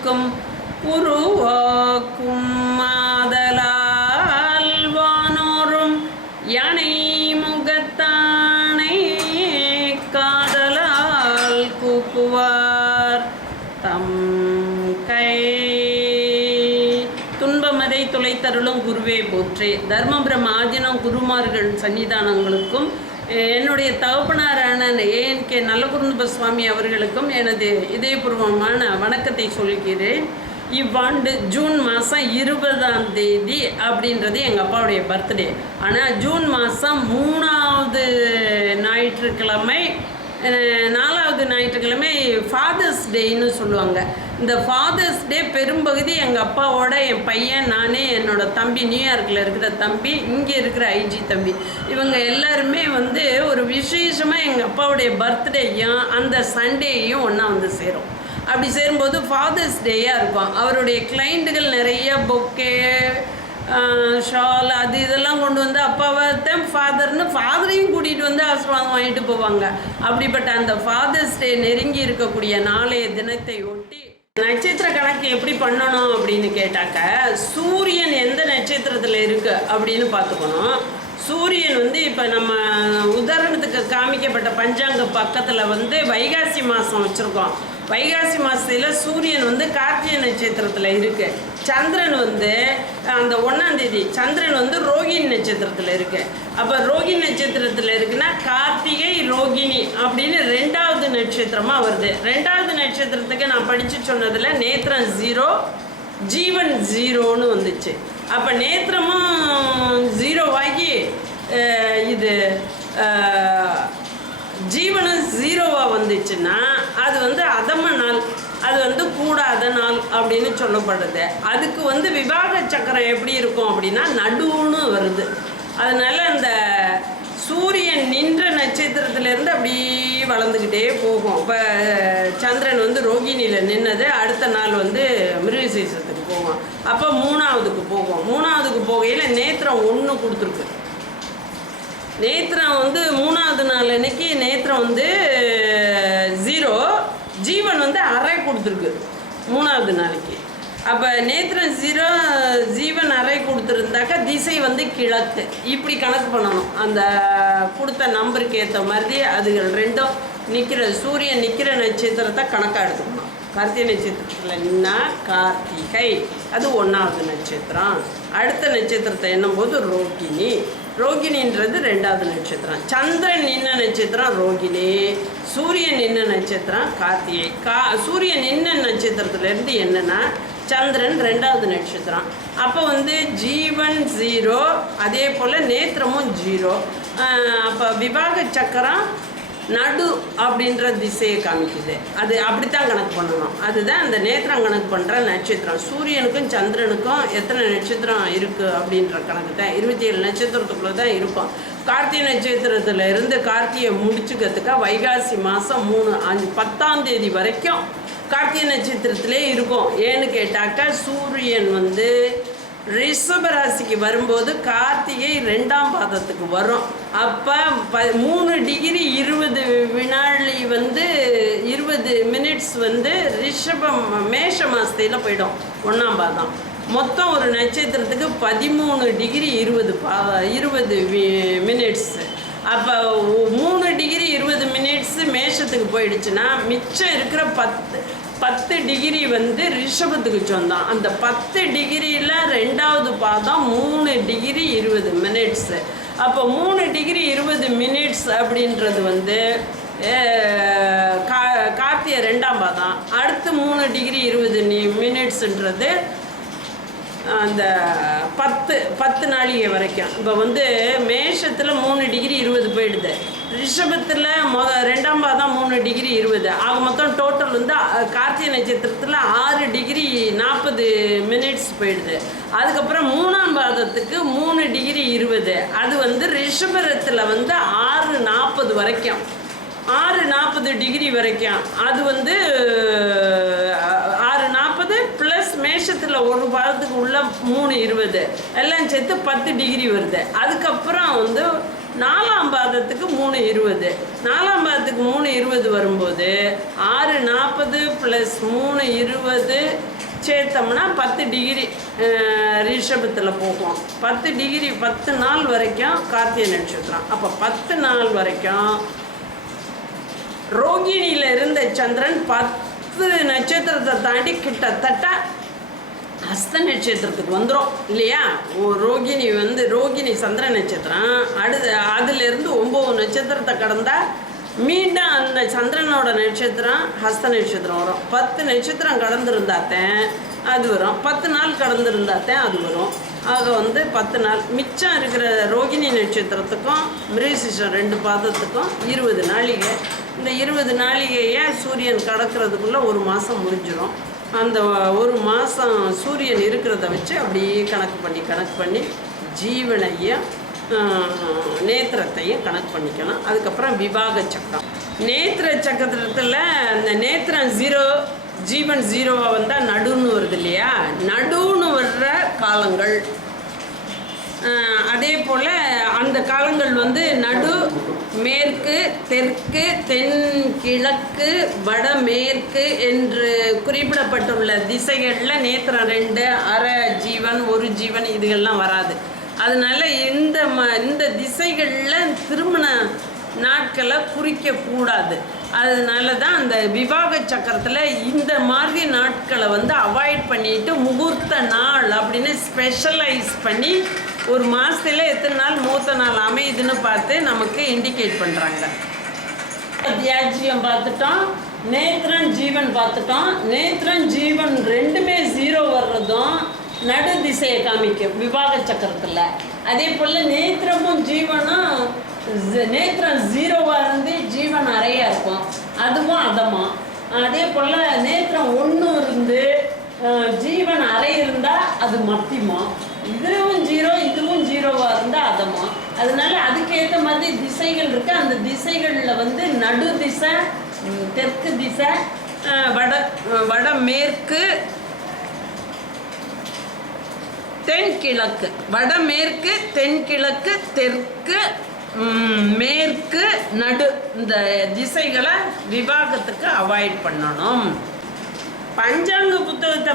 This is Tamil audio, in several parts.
உருவாக்கும் உருவாக்கும் மாதலால் வானோரும் யானை முகத்தானை காதலால் கூப்புவார். தம் கை துன்பமதை துளைத்தருளும் குருவே போற்றே. தர்மபுரம் ஆதினம் குருமார்கள் சன்னிதானங்களுக்கும் என்னுடைய தகப்பனாரான ஏஎன்கே நல்லகுருந்தப சுவாமி அவர்களுக்கும் எனது இதயபூர்வமான வணக்கத்தை சொல்கிறேன். இவ்வாண்டு ஜூன் மாதம் இருபதாம் தேதி அப்படின்றது எங்கள் அப்பாவுடைய பர்த்டே. ஆனால் ஜூன் மாதம் மூணாவது ஞாயிற்றுக்கிழமை நாலாவது ஞாயிற்றுக்கிழமை ஃபாதர்ஸ் டேன்னு சொல்லுவாங்க. இந்த ஃபாதர்ஸ் டே பெரும்பகுதி எங்கள் அப்பாவோட என் பையன் நானே என்னோட தம்பி நியூயார்க்கில் இருக்கிற தம்பி இங்கே இருக்கிற ஐஜி தம்பி. இவங்க எல்லாருமே வந்து ஒரு விசேஷமாக எங்கள் அப்பாவுடைய பர்த்டேயும் அந்த சண்டேயும் ஒன்றா வந்து சேரும். அப்படி சேரும்போது ஃபாதர்ஸ் டேயாக இருக்கும். அவருடைய கிளைண்ட்டுகள் நிறைய பொக்கே ஷால் அது இதெல்லாம் கொண்டு வந்து அப்பாவை தான் ஃபாதர்னு ஃபாதரையும் கூட்டிகிட்டு வந்து ஆசீர்வாதம் வாங்கிட்டு போவாங்க. அப்படிப்பட்ட அந்த ஃபாதர்ஸ் டே நெருங்கி இருக்கக்கூடிய நாளைய தினத்தை ஒட்டி நட்சத்திர கணக்கு எப்படி பண்ணணும் அப்படின்னு கேட்டாக்க சூரியன் எந்த நட்சத்திரத்தில் இருக்கு அப்படின்னு பார்த்துக்கணும். சூரியன் வந்து இப்போ நம்ம உதாரணத்துக்கு காமிக்கப்பட்ட பஞ்சாங்க பக்கத்தில் வந்து வைகாசி மாதம் வச்சுருக்கோம். வைகாசி மாதத்தில் சூரியன் வந்து கார்த்திகை நட்சத்திரத்தில் இருக்கு. சந்திரன் வந்து அந்த ஒன்றாம் தேதி சந்திரன் வந்து ரோகிணி நட்சத்திரத்தில் இருக்கு. அப்போ ரோகிணி நட்சத்திரத்தில் இருக்குன்னா கார்த்திகை ரோகிணி அப்படின்னு ரெண்டாவது நட்சத்திரமாக வருது. ரெண்டாவது நட்சத்திரத்துக்கு நான் படித்து சொன்னதில் நேத்திரம் ஜீரோ ஜீவன் ஜீரோன்னு வந்துச்சு. அப்போ நேத்திரமும் ஜீரோவாகி இது ஜீவனும் ஜீரோவாக வந்துச்சுன்னா அது வந்து அதம நாள் அது வந்து கூடாத நாள் அப்படின்னு சொல்லப்படுது. அதுக்கு வந்து விவாக சக்கரம் எப்படி இருக்கும் அப்படின்னா நடுவுன்னு வருது. அதனால அந்த சூரியன் நின்ற நட்சத்திரத்துலேருந்து அப்படியே வளர்ந்துக்கிட்டே போகும். இப்போ சந்திரன் வந்து ரோகிணியில் நின்னது அடுத்த நாள் வந்து மிருகசீசத்துக்கு போகும். அப்போ மூணாவதுக்கு போகும். மூணாவதுக்கு போகையில் நேத்திரம் ஒன்று கொடுத்துருக்கு. நேத்திரம் வந்து மூணாவது நாள் அன்னைக்கு நேத்திரம் வந்து ஜீரோ ஜீவன் வந்து அரை கொடுத்துருக்கு மூணாவது நாளைக்கு. அப்போ நேத்திரம் ஜீரோ ஜீவன் அரை கொடுத்துருந்தாக்கா திசை வந்து கிழக்கு. இப்படி கணக்கு பண்ணணும். அந்த கொடுத்த நம்பருக்கு ஏற்ற மாதிரி அதுகள் ரெண்டும் நிற்கிற சூரியன் நிற்கிற நட்சத்திரத்தை கணக்காக எடுத்துக்கணும். கார்த்திகை நட்சத்திரத்தில் நின்னா கார்த்திகை. அது ஒன்றாவது நட்சத்திரம். அடுத்த நட்சத்திரத்தை எண்ணும்போது ரோகிணி. ரோகிணின்றது ரெண்டாவது நட்சத்திரம். சந்திரன் நின்ன நட்சத்திரம் ரோகிணி. சூரியன் நின்ன நட்சத்திரம் கார்த்திகை. கா சூரியன் நின்ன நட்சத்திரத்துலேருந்து என்னென்னா சந்திரன் ரெண்டாவது நட்சத்திரம். அப்போ வந்து ஜீவன் ஜீரோ அதே போல் நேத்திரமும் ஜீரோ. அப்போ விவாக சக்கரம் நடு அப்படின்ற திசையை காமிக்குது. அது அப்படித்தான் கணக்கு பண்ணணும். அதுதான் அந்த நேத்திரம் கணக்கு பண்ணுற நட்சத்திரம். சூரியனுக்கும் சந்திரனுக்கும் எத்தனை நட்சத்திரம் இருக்குது அப்படின்ற கணக்கு தான். இருபத்தி ஏழு நட்சத்திரத்துக்குள்ளே தான் இருக்கும் கார்த்திகை நட்சத்திரத்தில் இருந்து கார்த்திகை முடிச்சுக்கிறதுக்கா வைகாசி மாதம் மூணு அஞ்சு பத்தாம் தேதி வரைக்கும் கார்த்திகை நட்சத்திரத்திலே இருக்கும். ஏன்னு கேட்டாக்கா சூரியன் வந்து ரிஷப ராசிக்கு வரும்போது கார்த்திகை ரெண்டாம் பாதத்துக்கு வரும். அப்போ ப மூணு டிகிரி இருபது வினாடி வந்து இருபது மினிட்ஸ் வந்து ரிஷபம் மேஷ மாதத்தில் போயிடும் ஒன்றாம் பாதம். மொத்தம் ஒரு நட்சத்திரத்துக்கு பதிமூணு டிகிரி இருபது பா இருபது மினிட்ஸு அப்போ மூணு டிகிரி இருபது மினிட்ஸு மேஷத்துக்கு போயிடுச்சுன்னா மிச்சம் இருக்கிற பத்து பத்து டிகிரி வந்து ரிஷபத்துக்கு சொந்தம் அந்த பத்து டிகிரியில் ரெண்டாவது பாதம் மூணு டிகிரி இருபது மினிட்ஸு அப்போ மூணு டிகிரி இருபது மினிட்ஸ் அப்படின்றது வந்து கா கார்த்திகை ரெண்டாம் பாதம் அடுத்து மூணு டிகிரி இருபது மினிட்ஸுன்றது அந்த பத்து பத்து நாளிகை வரைக்கும். இப்போ வந்து மேஷத்தில் மூணு டிகிரி இருபது போயிடுது. ரிஷபத்தில் மொத ரெண்டாம் பாதம் மூணு டிகிரி இருபது. ஆக மொத்தம் டோட்டல் வந்து கார்த்திகை நட்சத்திரத்தில் ஆறு டிகிரி நாற்பது மினிட்ஸ் போயிடுது. அதுக்கப்புறம் மூணாம் பாதத்துக்கு மூணு டிகிரி இருபது. அது வந்து ரிஷபரத்தில் வந்து ஆறு நாற்பது வரைக்கும். ஆறு நாற்பது டிகிரி வரைக்கும். அது வந்து ஆறு நாற்பது ப்ளஸ் மேஷத்தில் ஒரு பாதத்துக்கு உள்ள மூணு இருபது. எல்லாம் சேர்த்து பத்து டிகிரி வருது. அதுக்கப்புறம் வந்து நாலாம் பாதத்துக்கு மூணு இருபது. நாலாம் பாதத்துக்கு மூணு இருபது வரும்போது ஆறு நாற்பது ப்ளஸ் மூணு இருபது சேர்த்தோம்னா பத்து டிகிரி ரிஷபத்தில் போகும். பத்து டிகிரி பத்து நாள் வரைக்கும் கார்த்திகை நட்சத்திரம். அப்போ பத்து நாள் வரைக்கும் ரோகிணியில் இருந்த சந்திரன் பத்து நட்சத்திரத்தை தாண்டி கிட்டத்தட்ட ஹஸ்த நட்சத்திரத்துக்கு வந்துடும் இல்லையா? ஓ ரோகிணி வந்து ரோகிணி சந்திர நட்சத்திரம். அடுத்து அதுலேருந்து ஒம்பது நட்சத்திரத்தை கடந்தால் மீண்டும் அந்த சந்திரனோட நட்சத்திரம் ஹஸ்த நட்சத்திரம் வரும். பத்து நட்சத்திரம் கடந்திருந்தாத்தேன் அது வரும். பத்து நாள் கடந்திருந்தாத்தேன் அது வரும். ஆக வந்து பத்து நாள். மிச்சம் இருக்கிற ரோகிணி நட்சத்திரத்துக்கும் மிருகசிஷம் ரெண்டு பாதத்துக்கும் இருபது நாளிகை. இந்த இருபது நாளிகையை சூரியன் கடக்கிறதுக்குள்ளே ஒரு மாதம் முடிஞ்சிடும் அந்த ஒரு மாதம் சூரியன் இருக்கிறத வச்சு அப்படியே கணக்கு பண்ணி கணக்கு பண்ணி ஜீவனையும் நேத்திரத்தையும் கணக்கு பண்ணிக்கலாம். அதுக்கப்புறம் விவாக சக்கரம். நேத்திர சக்கரத்தில் அந்த நேத்திரம் ஜீரோ ஜீவன் ஜீரோவாக வந்தால் நடுன்னு வருது இல்லையா? நடுன்னு வர்ற காலங்கள். அதே போல் அந்த காலங்கள் வந்து நடு மேற்கு தெற்கு தென் கிழக்கு வடமேற்கு என்று குறிப்பிடப்பட்டுள்ள திசைகளில் நேத்திரம் ரெண்டு அரை ஜீவன் ஒரு ஜீவன் இதுகள்லாம் வராது. அதனால இந்த ம இந்த திசைகளில் திருமண நாட்களை குறிக்கக்கூடாது அதனால தான் அந்த விவாக சக்கரத்தில் இந்த மாதிரி நாட்களை வந்து அவாய்ட் பண்ணிட்டு முகூர்த்த நாள் அப்படின்னு ஸ்பெஷலைஸ் பண்ணி ஒரு மாதத்துல எத்தனை நாள் மூத்த நாள் அமையுதுன்னு பார்த்து நமக்கு இண்டிகேட் பண்ணுறாங்க தியாஜ்யம் பார்த்துட்டோம் நேத்ரன் ஜீவன் பார்த்துட்டோம். நேத்ரன் ஜீவன் ரெண்டுமே ஜீரோ வர்றதும் நடு திசையை காமிக்கும் விவாக சக்கரத்தில். அதே போல் நேத்திரமும் ஜீவனும் நேத்திரம் ஜீரோவாக இருந்து ஜீவன் அறையாக இருக்கும். அதுவும் அதமா. அதே போல் நேத்திரம் ஒன்று இருந்து ஜீவன் அறை இருந்தால் அது மத்தியமாக இதுவும் ஜீரோ இதுவும் ஜீரோவாக இருந்தால் அதமோ அதனால அதுக்கேற்ற மாதிரி திசைகள் இருக்குது அந்த திசைகளில் வந்து நடு திசை தெற்கு திசை வட வடமேற்கு தென்கிழக்கு. வடமேற்கு தென்கிழக்கு தெற்கு மேற்கு நடு இந்த திசைகளை விவாகத்துக்கு அவாய்ட் பண்ணணும். பஞ்சாங்க புத்தகத்தை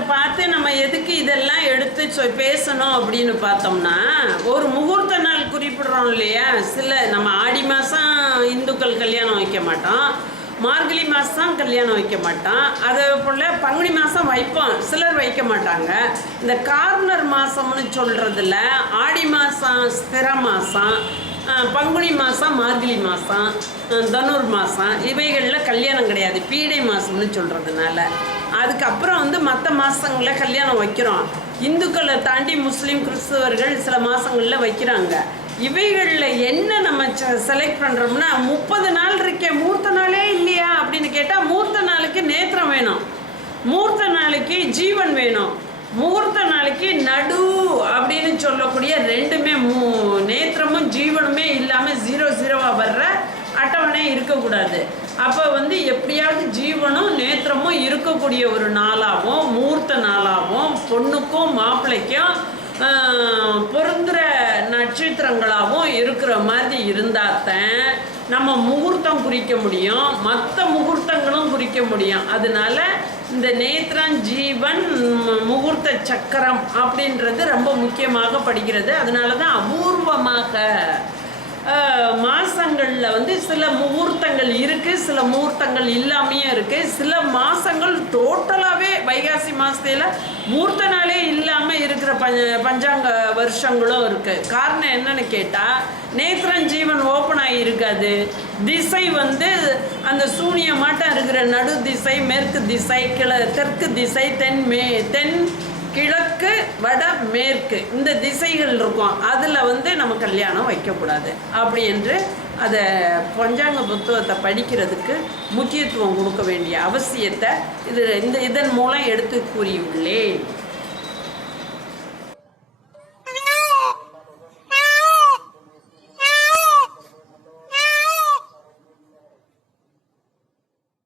எதுக்கு இதெல்லாம் எடுத்து சொ- பேசணும் அப்படின்னு பார்த்தோம்னா ஒரு முகூர்த்த நாள் குறிப்பிடுறோம் இல்லையா? சில நம்ம ஆடி மாதம் இந்துக்கள் கல்யாணம் வைக்க மாட்டோம். மார்கழி மாதம் கல்யாணம் வைக்க மாட்டோம். அதே போல் பங்குனி மாதம் வைப்போம். சிலர் வைக்க மாட்டாங்க. இந்த கார்னர் மாதம்னு சொல்கிறதுல ஆடி மாதம் ஸ்திர மாதம் பங்குனி மாதம் மார்கழி மாதம் தனுர் மாதம் இவைகளில் கல்யாணம் கிடையாது. பீடை மாதம்னு சொல்கிறதுனால அதுக்கப்புறம் வந்து மற்ற மாதங்களில் கல்யாணம் வைக்கிறோம். இந்துக்களை தாண்டி முஸ்லீம் கிறிஸ்தவர்கள் சில மாதங்களில் வைக்கிறாங்க. இவைகளில் என்ன நம்ம செலக்ட் பண்ணுறோம்னா முப்பது நாள் இருக்கே மூர்த்த நாளே இல்லையா அப்படின்னு கேட்டால் மூர்த்த நாளுக்கு நேத்திரம் வேணும். மூர்த்த நாளைக்கு ஜீவன் வேணும். முகூர்த்த நாளைக்கு நடு அப்படின்னு சொல்லக்கூடிய ரெண்டுமே மூ நேத்திரமும் ஜீவனுமே இல்லாமல் ஜீரோ ஜீரோவாக வர்ற அட்டவணை இருக்கக்கூடாது. அப்போ வந்து எப்படியாவது ஜீவனும் நேத்திரமும் இருக்கக்கூடிய ஒரு நாளாகவும் முகூர்த்த நாளாகவும் பொண்ணுக்கும் மாப்பிள்ளைக்கும் ஆஹ், பொருந்துற நட்சத்திரங்களாகவும் இருக்கிற மாதிரி இருந்தாத்தான் நம்ம முகூர்த்தம் குறிக்க முடியும். மற்ற முகூர்த்தங்களும் குறிக்க முடியும். அதனால இந்த நேத்ரன் ஜீவன் முகூர்த்த சக்கரம் அப்படின்றது ரொம்ப முக்கியமாக படிக்கிறது. அதனால தான் அபூர்வமாக மாதங்களில் வந்து சில முகூர்த்தங்கள் இருக்குது சில முகூர்த்தங்கள் இல்லாமையும் இருக்குது சில மாதங்கள் டோட்டலாகவே வைகாசி மாதத்தில் முகூர்த்த நாளே இல்லாமல் இருக்கிற பஞ்ச பஞ்சாங்க வருஷங்களும் இருக்குது காரணம் என்னன்னு கேட்டால் நேத்திரன் ஜீவன் ஓப்பன் ஆகியிருக்காது திசை வந்து அந்த சூனியமாட்டம் இருக்கிற நடு திசை மேற்கு திசை கிழ தெற்கு திசை தென் மே தென் கிழக்கு வட மேற்கு. இந்த திசைகள் இருக்கும். அதில் வந்து நம்ம கல்யாணம் வைக்கக்கூடாது. அப்படி என்று அதை பஞ்சாங்க புத்தகத்தை படிக்கிறதுக்கு முக்கியத்துவம் கொடுக்க வேண்டிய அவசியத்தை இது இந்த இதன் மூலம் எடுத்து கூறியுள்ளேன்.